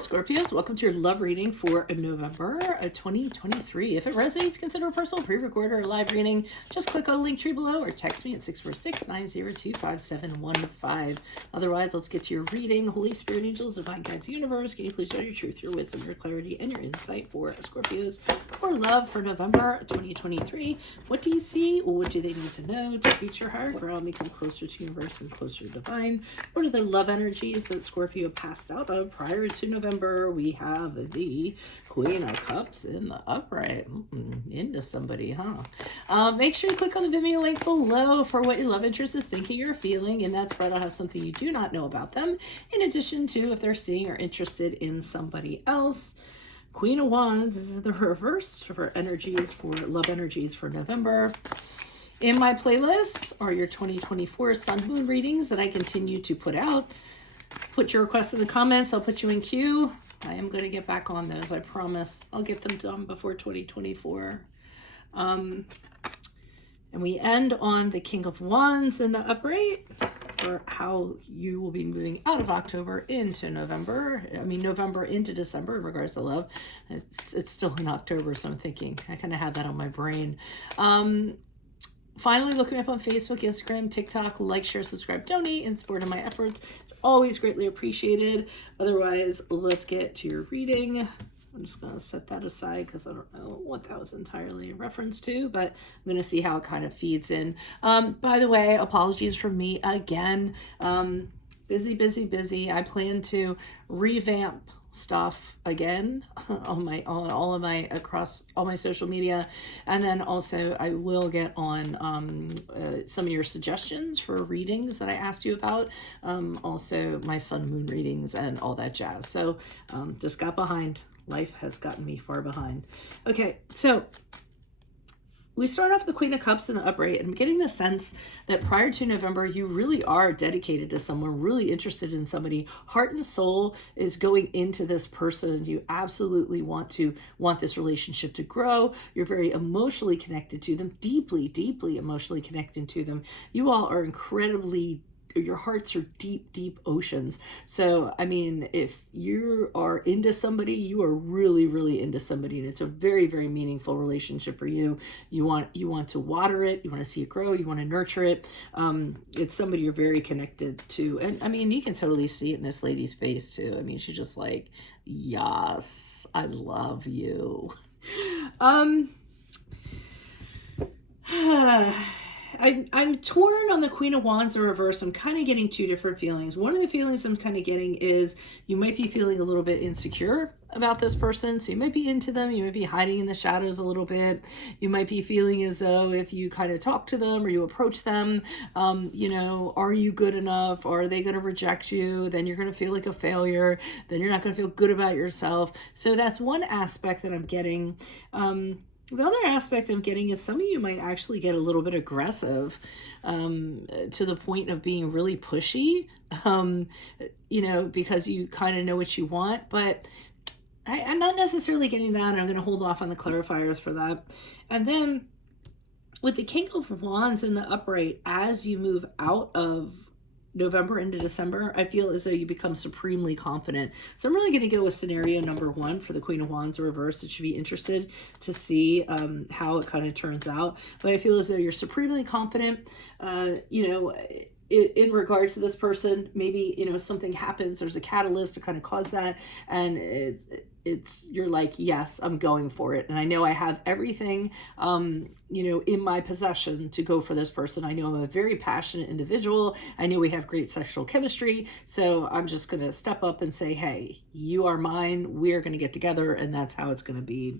Scorpios, welcome to your love reading for November 2023. If it resonates, consider a personal pre-record or live reading. Just click on the link tree below or text me at 646-902-5715. Otherwise, let's get to your reading. Holy Spirit, angels, divine guides, universe, can you please show your truth, your wisdom, your clarity, and your insight for Scorpios for love for November 2023? What do you see? What do they need to know to reach your higher ground, become closer to universe and closer to divine? What are the love energies that Scorpio passed out of prior to November? We have the Queen of Cups in the upright. Into somebody, huh? Make sure you click on the Vimeo link below for what your love interest is thinking or feeling. In that spread, I'll have something you do not know about them, in addition to if they're seeing or interested in somebody else. Queen of Wands is the reverse for energies, for love energies for November. In my playlist are your 2024 Sun Moon readings that I continue to put out. Put your requests in the comments. I'll put you in queue. I am going to get back on those. I promise. I'll get them done before 2024. And we end on the King of Wands in the upright for how you will be moving out of October into November. I mean, November into December in regards to love. It's still in October, so I'm thinking I kind of had that on my brain. Finally, look me up on Facebook, Instagram, TikTok. Like, share, subscribe, donate in support of my efforts. It's always greatly appreciated. Otherwise, let's get to your reading. I'm just going to set that aside because I don't know what that was entirely in reference to, but I'm going to see how it kind of feeds in. By the way, apologies from me again. Busy. I plan to revamp stuff again on all of my across all my social media, and then also I will get on some of your suggestions for readings that I asked you about, also my sun moon readings and all that jazz. So just got behind. Life has gotten me far behind. Okay, so we start off the Queen of Cups in the upright, and I'm getting the sense that prior to November, you really are dedicated to someone, really interested in somebody. Heart and soul is going into this person. You absolutely want this relationship to grow. You're very emotionally connected to them, deeply emotionally connected to them. You all are incredibly, your hearts are deep oceans. So, I mean, if you are into somebody, you are really into somebody, and it's a very meaningful relationship for you. You want to water it. You want to see it grow. You want to nurture it. It's somebody you're very connected to. And I mean, you can totally see it in this lady's face too. I mean, she's just like, yes, I love you. I'm torn on the Queen of Wands in reverse. I'm kind of getting two different feelings. One of the feelings I'm kind of getting is you might be feeling a little bit insecure about this person. So you might be into them. You might be hiding in the shadows a little bit. You might be feeling as though if you kind of talk to them or you approach them, are you good enough? Or are they going to reject you? Then you're going to feel like a failure. Then you're not going to feel good about yourself. So that's one aspect that I'm getting. The other aspect I'm getting is some of you might actually get a little bit aggressive, to the point of being really pushy, because you kind of know what you want. But I'm not necessarily getting that. I'm going to hold off on the clarifiers for that. And then with the King of Wands in the upright, as you move out of November into December, I feel as though you become supremely confident. So I'm really going to go with scenario number one for the Queen of Wands reverse. It should be interested to see how it kind of turns out. But I feel as though you're supremely confident, in regards to this person. Maybe, something happens, there's a catalyst to kind of cause that. And you're like, yes, I'm going for it. And I know I have everything, in my possession to go for this person. I know I'm a very passionate individual. I know we have great sexual chemistry. So I'm just going to step up and say, hey, you are mine. We're going to get together. And that's how it's going to be.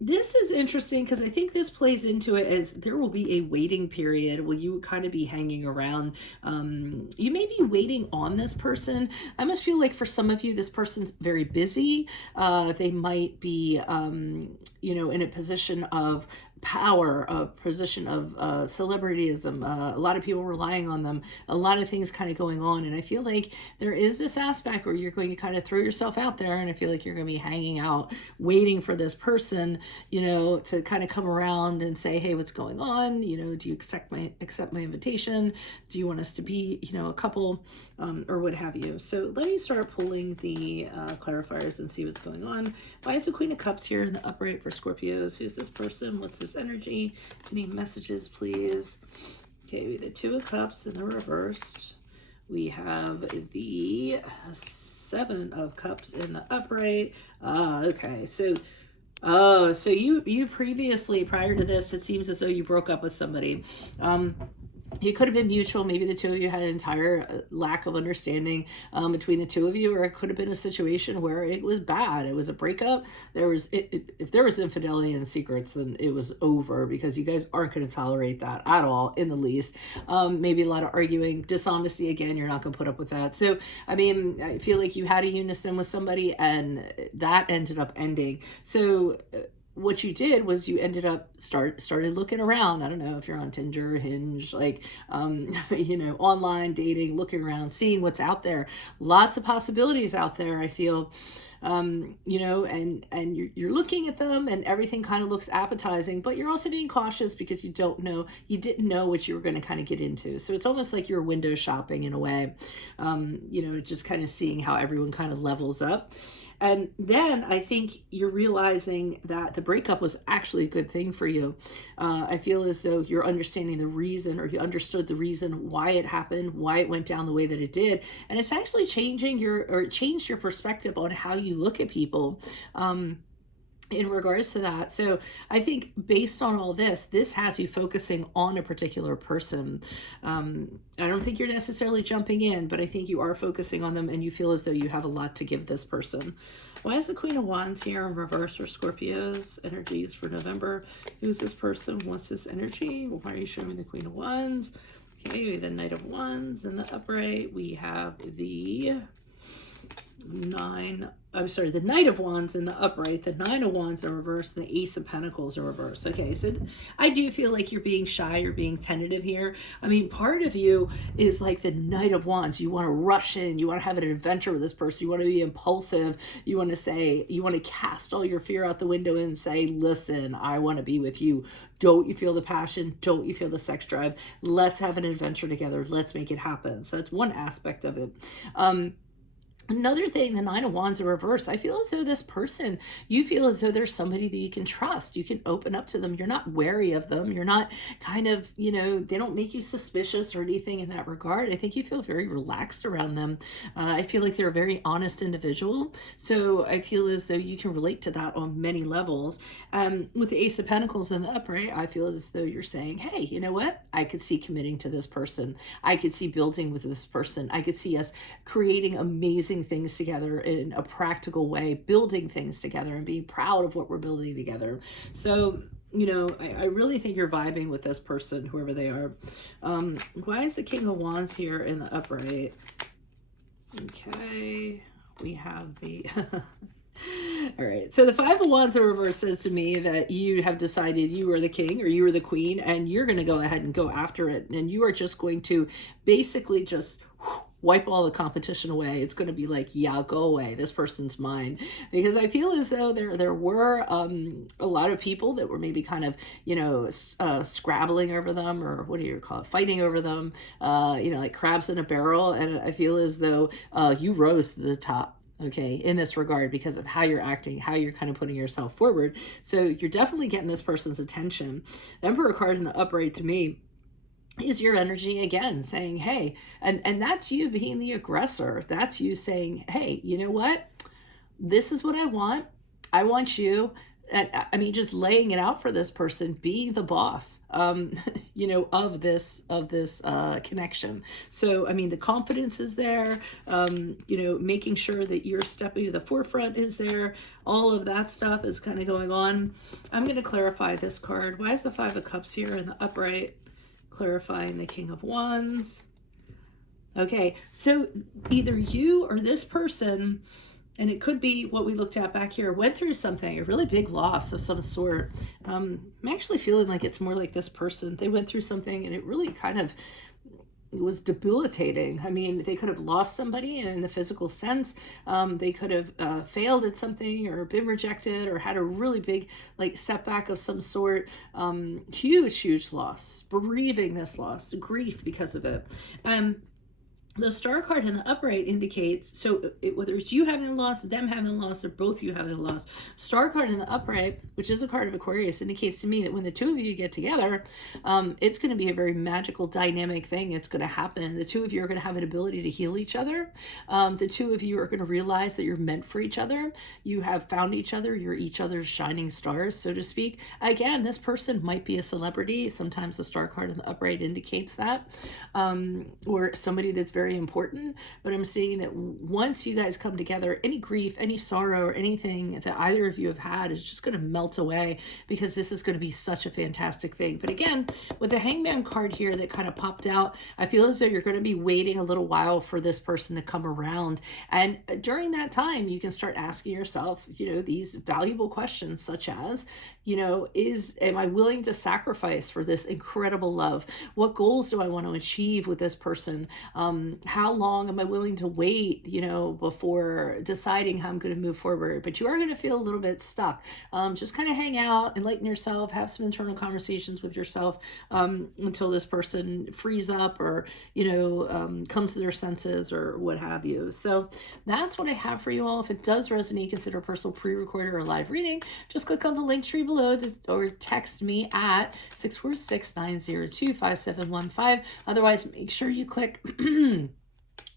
This is interesting because I think this plays into it as there will be a waiting period where you would kind of be hanging around. You may be waiting on this person. I must feel like for some of you, this person's very busy. They might be, in a position of power, a position of celebrityism, a lot of people relying on them, a lot of things kind of going on. And I feel like there is this aspect where you're going to kind of throw yourself out there, and I feel like you're going to be hanging out waiting for this person, you know, to kind of come around and say, hey, what's going on? You know, do you accept my invitation? Do you want us to be, you know, a couple, or what have you? So let me start pulling the clarifiers and see what's going on. Why is the Queen of Cups here in the upright for Scorpios? Who's this person? What's this energy? Any messages, please? Okay, the Two of Cups in the reversed. We have the Seven of Cups in the upright. Okay, so so you previously, prior to this, it seems as though you broke up with somebody. It could have been mutual. Maybe the two of you had an entire lack of understanding between the two of you, or it could have been a situation where it was bad. It was a breakup. If there was infidelity and secrets, then it was over, because you guys aren't going to tolerate that at all, in the least. Maybe a lot of arguing, dishonesty. Again, you're not going to put up with that. So, I mean, I feel like you had a unison with somebody, and that ended up ending. So what you did was you ended up started looking around. I don't know if you're on Tinder, Hinge, like, you know, online dating, looking around, seeing what's out there. Lots of possibilities out there, I feel, you know, and you're looking at them, and everything kind of looks appetizing, but you're also being cautious because you didn't know what you were going to kind of get into. So it's almost like you're window shopping in a way, you know, just kind of seeing how everyone kind of levels up. And then I think you're realizing that the breakup was actually a good thing for you. I feel as though you're understanding the reason, or you understood the reason why it happened, why it went down the way that it did. And it's actually changed your perspective on how you look at people. In regards to that. So I think based on all this has you focusing on a particular person. I don't think you're necessarily jumping in, but I think you are focusing on them, and you feel as though you have a lot to give this person. Why is the Queen of Wands here in reverse for Scorpios? Energies for November. Who's this person? What's this energy? Why are you showing me the Queen of Wands? Okay, the Knight of Wands in the upright. We have the the Knight of Wands in the upright, the Nine of Wands in reverse, the Ace of Pentacles in reverse. Okay, so I do feel like you're being shy, you're being tentative here. I mean, part of you is like the Knight of Wands. You want to rush in, you want to have an adventure with this person, you want to be impulsive, you want to cast all your fear out the window and say, listen, I want to be with you. Don't you feel the passion? Don't you feel the sex drive? Let's have an adventure together. Let's make it happen. So that's one aspect of it. Another thing, the Nine of Wands in reverse, I feel as though this person, you feel as though there's somebody that you can trust. You can open up to them. You're not wary of them. You're not kind of, you know, they don't make you suspicious or anything in that regard. I think you feel very relaxed around them. I feel like they're a very honest individual. So I feel as though you can relate to that on many levels. With the Ace of Pentacles in the upright, I feel as though you're saying, hey, you know what? I could see committing to this person. I could see building with this person. I could see us creating amazing things together in a practical way, building things together and being proud of what we're building together. So, you know, I really think you're vibing with this person, whoever they are. Why is the King of Wands here in the upright? Okay, we have the... All right, so the Five of Wands in reverse says to me that you have decided you are the king or you are the queen, and you're going to go ahead and go after it, and you are just going to basically just wipe all the competition away. It's going to be like, yeah, go away. This person's mine. Because I feel as though there were a lot of people that were maybe kind of, you know, scrabbling over them, or what do you call it? Fighting over them, you know, like crabs in a barrel. And I feel as though you rose to the top. Okay, in this regard, because of how you're acting, how you're kind of putting yourself forward. So you're definitely getting this person's attention. The Emperor card in the upright to me is your energy again saying, hey, and that's you being the aggressor. That's you saying, hey, you know what? This is what I want. I want you. And I mean, just laying it out for this person, being the boss, you know, of this connection. So, I mean, the confidence is there, you know, making sure that you're stepping to the forefront is there. All of that stuff is kind of going on. I'm going to clarify this card. Why is the Five of Cups here in the upright? Clarifying the King of Wands. Okay, so either you or this person And it could be what we looked at back here, went through something, a really big loss of some sort. I'm actually feeling like it's more like this person. They went through something and it really kind of, it was debilitating. I mean, they could have lost somebody in the physical sense. They could have failed at something or been rejected or had a really big like setback of some sort. Huge loss, bereaving this loss, grief because of it. The star card in the upright indicates, so whether it's you having a loss, them having a loss, or both of you having a loss, star card in the upright, which is a card of Aquarius, indicates to me that when the two of you get together, it's going to be a very magical, dynamic thing. It's going to happen. The two of you are going to have an ability to heal each other. The two of you are going to realize that you're meant for each other. You have found each other. You're each other's shining stars, so to speak. Again, this person might be a celebrity. Sometimes the star card in the upright indicates that, or somebody that's very important. But I'm seeing that once you guys come together, any grief, any sorrow, or anything that either of you have had is just going to melt away, because this is going to be such a fantastic thing. But again, with the Hangman card here that kind of popped out, I feel as though you're going to be waiting a little while for this person to come around. And during that time, you can start asking yourself, these valuable questions, such as, am I willing to sacrifice for this incredible love? What goals do I want to achieve with this person? How long am I willing to wait, before deciding how I'm going to move forward? But you are going to feel a little bit stuck. Just kind of hang out, enlighten yourself, have some internal conversations with yourself until this person frees up or, comes to their senses or what have you. So that's what I have for you all. If it does resonate, consider a personal pre-recorded or live reading. Just click on the link tree below or text me at 646-902-5715. Otherwise, make sure you click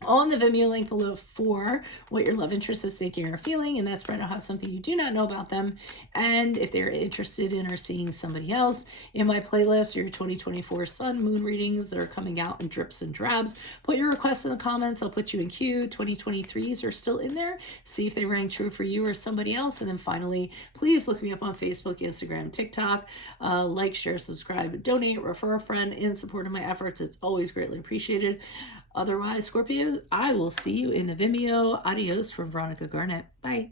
on the Vimeo link below for what your love interest is thinking or feeling, and that's right now have something you do not know about them, and if they're interested in or seeing somebody else. In my playlist, your 2024 sun moon readings that are coming out in drips and drabs. Put your requests in the comments. I'll put you in queue. 2023s are still in there. See if they rang true for you or somebody else. And then finally, please look me up on Facebook, Instagram, TikTok. Like, share, subscribe, donate, refer a friend in support of my efforts. It's always greatly appreciated. Otherwise, Scorpio, I will see you in the Vimeo. Adios from Veronica Garnett. Bye.